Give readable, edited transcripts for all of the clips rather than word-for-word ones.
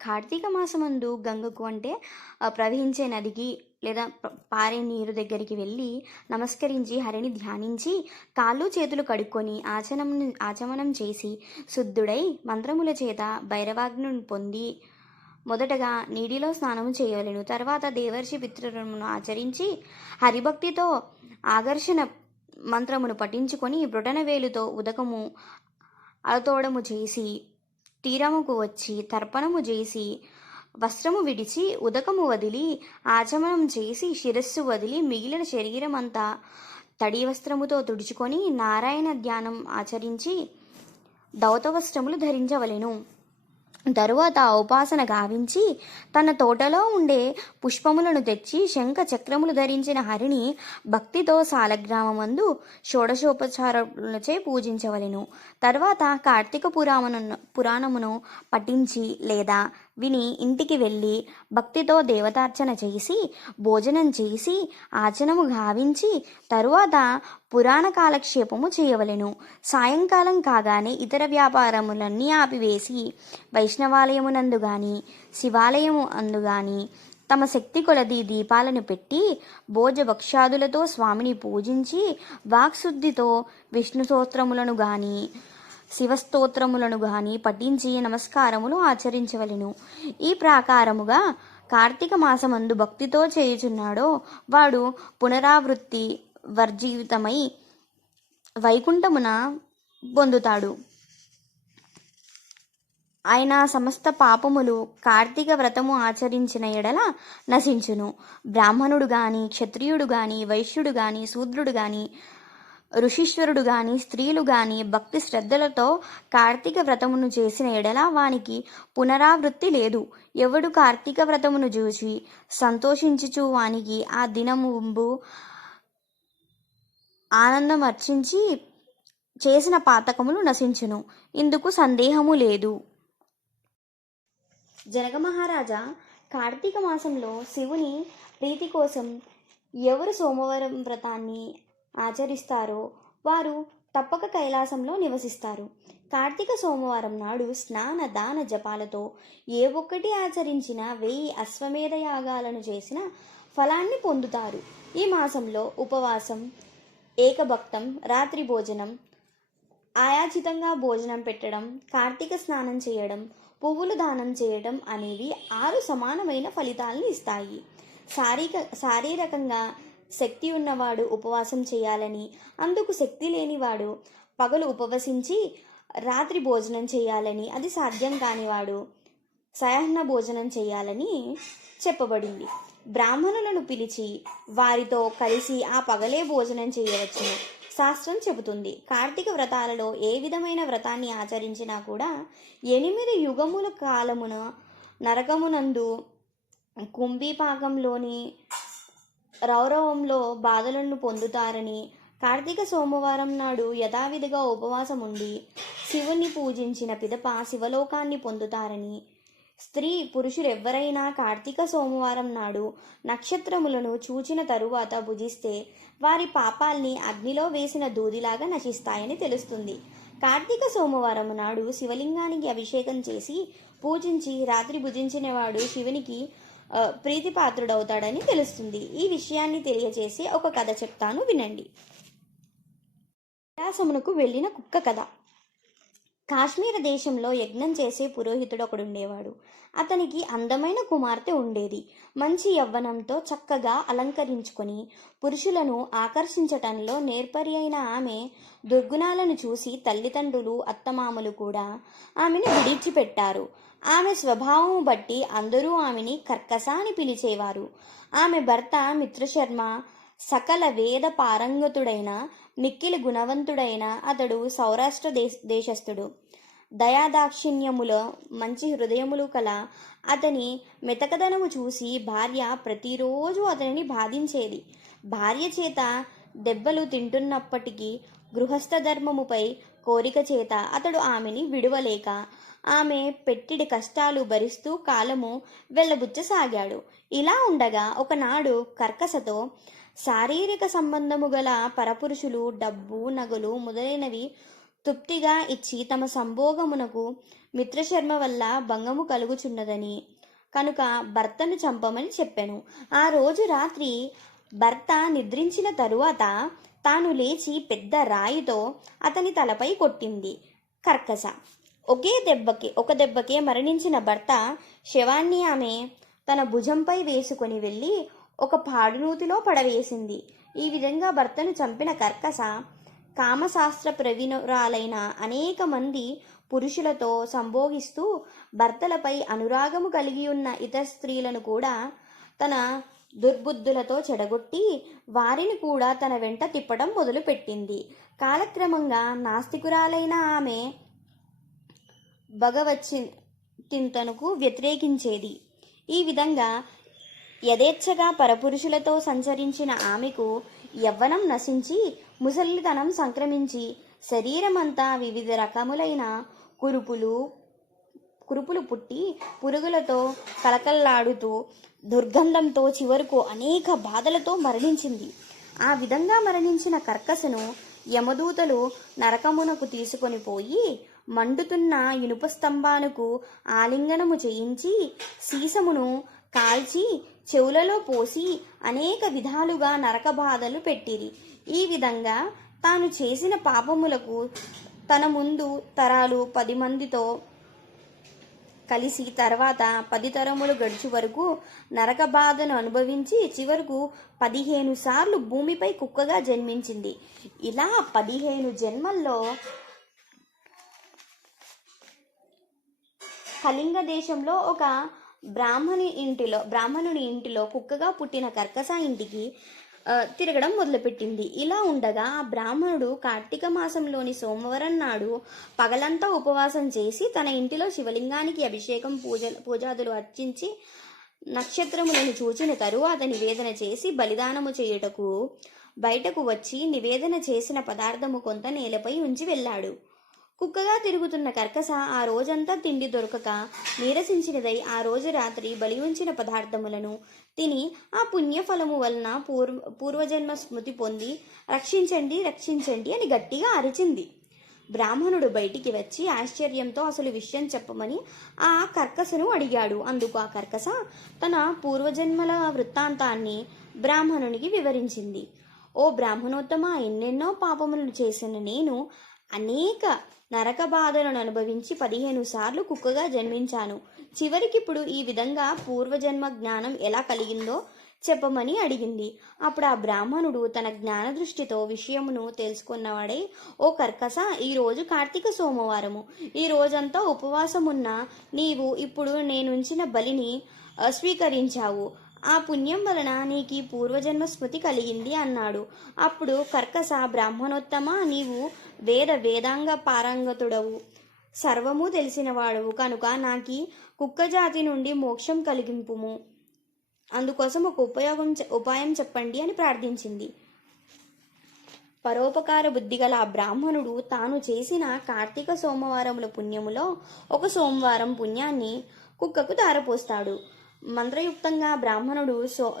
కార్తీక మాసమందు గంగకు అంటే ప్రవహించే నదికి లేదా పారే నీరు దగ్గరికి వెళ్ళి నమస్కరించి హరిని ధ్యానించి కాళ్ళు చేతులు కడుక్కొని ఆచమనం చేసి శుద్ధుడై మంత్రముల చేత భైరవాగ్ను పొంది మొదటగా నీటిలో స్నానము చేయవలెను. తర్వాత దేవర్షి పితృమును ఆచరించి హరిభక్తితో ఆకర్షణ మంత్రమును పఠించుకొని బ్రొటనవేలుతో ఉదకము అలతోడము చేసి తీరముకు వచ్చి తర్పణము చేసి వస్త్రము విడిచి ఉదకము వదిలి ఆచమనం చేసి శిరస్సు వదిలి మిగిలిన శరీరమంతా తడి వస్త్రముతో తుడుచుకొని నారాయణ ధ్యానం ఆచరించి దౌత వస్త్రములు ధరించవలెను. తరువాత ఉపాసన గావించి తన తోటలో ఉండే పుష్పములను తెచ్చి శంఖ చక్రములు ధరించిన హరిని భక్తితో సాలగ్రామమందు షోడశోపచారములచే పూజించవలెను. తర్వాత కార్తీక పురాణమును పఠించి లేదా విని ఇంటికి వెళ్ళి భక్తితో దేవతార్చన చేసి భోజనం చేసి ఆచనము గావించి తరువాత పురాణ కాలక్షేపము చేయవలెను. సాయంకాలం కాగానే ఇతర వ్యాపారములన్నీ ఆపివేసి వైష్ణవాలయమునందు గాని శివాలయము అందు గాని తమ శక్తి కొలది దీపాలను పెట్టి భోజభక్షాదులతో స్వామిని పూజించి వాక్శుద్ధితో విష్ణు స్తోత్రములను గాని శివస్తోత్రములను గాని పఠించి నమస్కారములు ఆచరించవలెను. ఈ ప్రాకారముగా కార్తీక మాసమందు భక్తితో చేయుచున్నాడో వాడు పునరావృత్తి వర్జీవితమై వైకుంఠమున పొందుతాడు. ఆయన సమస్త పాపములు కార్తీక వ్రతము ఆచరించిన ఎడల నశించును. బ్రాహ్మణుడు గాని క్షత్రియుడు గాని వైశ్యుడు గాని శూద్రుడు గాని ఋషీశ్వరుడు గాని స్త్రీలు గాని భక్తి శ్రద్ధలతో కార్తీక వ్రతమును చేసిన ఎడల వానికి పునరావృత్తి లేదు. ఎవడు కార్తీక వ్రతమును చూసి సంతోషించుచు వానికి ఆ దినముంబు ఆనందమర్చించి చేసిన పాతకములు నశించును. ఇందుకు సందేహము లేదు. జనక మహారాజా, కార్తీక మాసంలో శివుని ప్రీతి కోసం ఎవరు సోమవారం వ్రతాన్ని ఆచరిస్తారో వారు తప్పక కైలాసంలో నివసిస్తారు. కార్తీక సోమవారం నాడు స్నాన దాన జపాలతో ఏ ఒక్కటి ఆచరించినా 1000 అశ్వమేధ యాగాలను చేసిన ఫలాన్ని పొందుతారు. ఈ మాసంలో ఉపవాసం, ఏకభక్తం, రాత్రి భోజనం, ఆయాచితంగా భోజనం పెట్టడం, కార్తీక స్నానం చేయడం, పువ్వులు దానం చేయడం అనేవి 6 సమానమైన ఫలితాలను ఇస్తాయి. శారీరకంగా శక్తి ఉన్నవాడు ఉపవాసం చేయాలని, అందుకు శక్తి లేనివాడు పగలు ఉపవసించి రాత్రి భోజనం చేయాలని, అది సాధ్యం కానివాడు సాయాహ్న భోజనం చేయాలని చెప్పబడింది. బ్రాహ్మణులను పిలిచి వారితో కలిసి ఆ పగలే భోజనం చేయవచ్చును శాస్త్రం చెబుతుంది. కార్తీక వ్రతాలలో ఏ విధమైన వ్రతాన్ని ఆచరించినా కూడా 8 యుగముల కాలమున నరకమునందు కుంభీపాకంలోని రౌరవంలో బాధలను పొందుతారని, కార్తీక సోమవారం నాడు యథావిధిగా ఉపవాసం ఉండి శివుని పూజించిన పిదప శివలోకాన్ని పొందుతారని, స్త్రీ పురుషులెవ్వరైనా కార్తీక సోమవారం నాడు నక్షత్రములను చూచిన తరువాత భుజిస్తే వారి పాపాల్ని అగ్నిలో వేసిన దూదిలాగా నశిస్తాయని తెలుస్తుంది. కార్తీక సోమవారం నాడు శివలింగానికి అభిషేకం చేసి పూజించి రాత్రి భుజించిన వాడు శివునికి ప్రీతిపాత్రుడవుతాడని తెలుస్తుంది. ఈ విషయాన్ని తెలియజేసి ఒక కథ చెప్తాను, వినండి. కైలాసమునకు వెళ్ళిన కుక్క కథ. కాశ్మీర దేశంలో యజ్ఞం చేసే పురోహితుడు ఒకడుండేవాడు. అతనికి అందమైన కుమార్తె ఉండేది. మంచి యవ్వనంతో చక్కగా అలంకరించుకొని పురుషులను ఆకర్షించటంలో నేర్పరి అయిన ఆమె దుర్గుణాలను చూసి తల్లిదండ్రులు అత్తమామలు కూడా ఆమెను విడిచిపెట్టారు. ఆమె స్వభావము బట్టి అందరూ ఆమెని కర్కశ అని పిలిచేవారు. ఆమె భర్త మిత్రశర్మ సకల వేద పారంగతుడైన మిక్కిలి గుణవంతుడైన అతడు సౌరాష్ట్ర దేశస్థుడు. దయాదాక్షిణ్యములో మంచి హృదయములు కల అతని మెతకదనము చూసి భార్య ప్రతిరోజు అతనిని బాధించేది. భార్య చేత దెబ్బలు తింటున్నప్పటికీ గృహస్థ ధర్మముపై కోరిక చేత అతడు ఆమెని విడువలేక ఆమె పెట్టిడి కష్టాలు భరిస్తూ కాలము వెళ్ళబుచ్చసాగాడు. ఇలా ఉండగా ఒకనాడు కర్కశతో శారీరక సంబంధము గల పరపురుషులు డబ్బు, నగలు మొదలైనవి తృప్తిగా ఇచ్చి తమ సంభోగమునకు మిత్రశర్మ వల్ల భంగము కలుగుచున్నదని కనుక భర్తను చంపమని చెప్పెను. ఆ రోజు రాత్రి భర్త నిద్రించిన తరువాత తాను లేచి పెద్ద రాయితో అతని తలపై కొట్టింది కర్కస. ఒక దెబ్బకే మరణించిన భర్త శవాన్ని ఆమె తన భుజంపై వేసుకొని వెళ్ళి ఒక పాడునూతిలో పడవేసింది. ఈ విధంగా భర్తను చంపిన కర్కస కామశాస్త్ర ప్రవీణురాలైన అనేక మంది పురుషులతో సంభోగిస్తూ భర్తలపై అనురాగము కలిగి ఉన్న ఇతర స్త్రీలను కూడా తన దుర్బుద్ధులతో చెడగొట్టి వారిని కూడా తన వెంట తిప్పడం మొదలుపెట్టింది. కాలక్రమంగా నాస్తికురాలైన ఆమె భగవచ్చింతనకు వ్యతిరేకించేది. ఈ విధంగా యథేచ్ఛగా పరపురుషులతో సంచరించిన ఆమెకు యవ్వనం నశించి ముసలితనం సంక్రమించి శరీరమంతా వివిధ రకములైన కురుపులు పుట్టి పురుగులతో కలకల్లాడుతూ దుర్గంధంతో చివరకు అనేక బాధలతో మరణించింది. ఆ విధంగా మరణించిన కర్కసను యమదూతలు నరకమునకు తీసుకొని పోయి మండుతున్న ఇనుప స్తంభానికి ఆలింగనము చేయించి సీసమును కాల్చి చెవులలో పోసి అనేక విధాలుగా నరక బాధలు పెట్టిరి. ఈ విధంగా తాను చేసిన పాపములకు తన ముందు తరాలు 10 మందితో కలిసి తర్వాత 10 తరములు గడిచి వరకు నరక బాధను అనుభవించి చివరకు 15 సార్లు భూమిపై కుక్కగా జన్మించింది. ఇలా 15 జన్మల్లో కళింగ దేశంలో ఒక బ్రాహ్మణుని ఇంటిలో కుక్కగా పుట్టిన కర్కస ఇంటికి తిరగడం మొదలుపెట్టింది. ఇలా ఉండగా ఆ బ్రాహ్మణుడు కార్తీక మాసంలోని సోమవారం నాడు పగలంతా ఉపవాసం చేసి తన ఇంటిలో శివలింగానికి అభిషేకం పూజాదులు అర్చించి నక్షత్రములను చూచిన తరువాత నివేదన చేసి బలిదానము చేయుటకు బయటకు వచ్చి నివేదన చేసిన పదార్థము కొంత నేలపై ఉంచి వెళ్ళాడు. కుక్కగా తిరుగుతున్న కర్కస ఆ రోజంతా తిండి దొరకక నీరసించినదై ఆ రోజు రాత్రి బలి ఉంచిన పదార్థములను తిని ఆ పుణ్యఫలము వలన పూర్వజన్మ స్మృతి పొంది రక్షించండి రక్షించండి అని గట్టిగా అరిచింది. బ్రాహ్మణుడు బయటికి వచ్చి ఆశ్చర్యంతో అసలు విషయం చెప్పమని ఆ కర్కసను అడిగాడు. అందుకు ఆ కర్కస తన పూర్వజన్మల వృత్తాంతాన్ని బ్రాహ్మణునికి వివరించింది. ఓ బ్రాహ్మణోత్తమ, ఎన్నెన్నో పాపములను చేసిన నేను అనేక నరక బాధలను అనుభవించి 15 సార్లు కుక్కగా జన్మించాను. చివరికిప్పుడు ఈ విధంగా పూర్వజన్మ జ్ఞానం ఎలా కలిగిందో చెప్పమని అడిగింది. అప్పుడు ఆ బ్రాహ్మణుడు తన జ్ఞాన దృష్టితో విషయమును తెలుసుకున్నవాడై, ఓ కర్కస, ఈరోజు కార్తీక సోమవారము. ఈ రోజంతా ఉపవాసమున్న నీవు ఇప్పుడు నేనుంచిన బలిని స్వీకరించావు. ఆ పుణ్యం వలన నీకు పూర్వజన్మ స్మృతి కలిగింది అన్నాడు. అప్పుడు కర్కస, బ్రాహ్మణోత్తమ, నీవు వేదాంగ పారంగతుడవు, సర్వము తెలిసినవాడవు కనుక నాకి కుక్క జాతి నుండి మోక్షం కలిగింపుము. అందుకోసం ఒక ఉపాయం చెప్పండి అని ప్రార్థించింది. పరోపకార బుద్ధి గల ఆ బ్రాహ్మణుడు తాను చేసిన కార్తీక సోమవారముల పుణ్యములో ఒక సోమవారం పుణ్యాన్ని కుక్కకు ధారపోస్తాడు. మంత్రయుక్తంగా బ్రాహ్మణుడు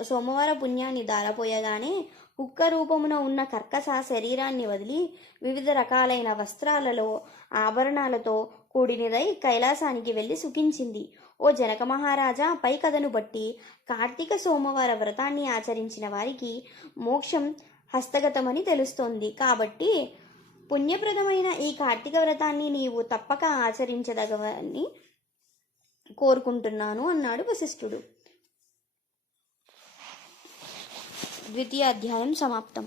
సోమవార పుణ్యాన్ని ధారపోయగానే కుక్క రూపమున ఉన్న కర్కస శరీరాన్ని వదిలి వివిధ రకాలైన వస్త్రాలలో ఆభరణాలతో కూడినదై కైలాసానికి వెళ్ళి సుఖించింది. ఓ జనక మహారాజా, పై కథను బట్టి కార్తీక సోమవార వ్రతాన్ని ఆచరించిన వారికి మోక్షం హస్తగతమని తెలుస్తోంది. కాబట్టి పుణ్యప్రదమైన ఈ కార్తీక వ్రతాన్ని నీవు తప్పక ఆచరించదగవని కోరుకుంటున్నాను అన్నాడు వశిష్ఠుడు. 2వ అధ్యాయం సమాప్తం.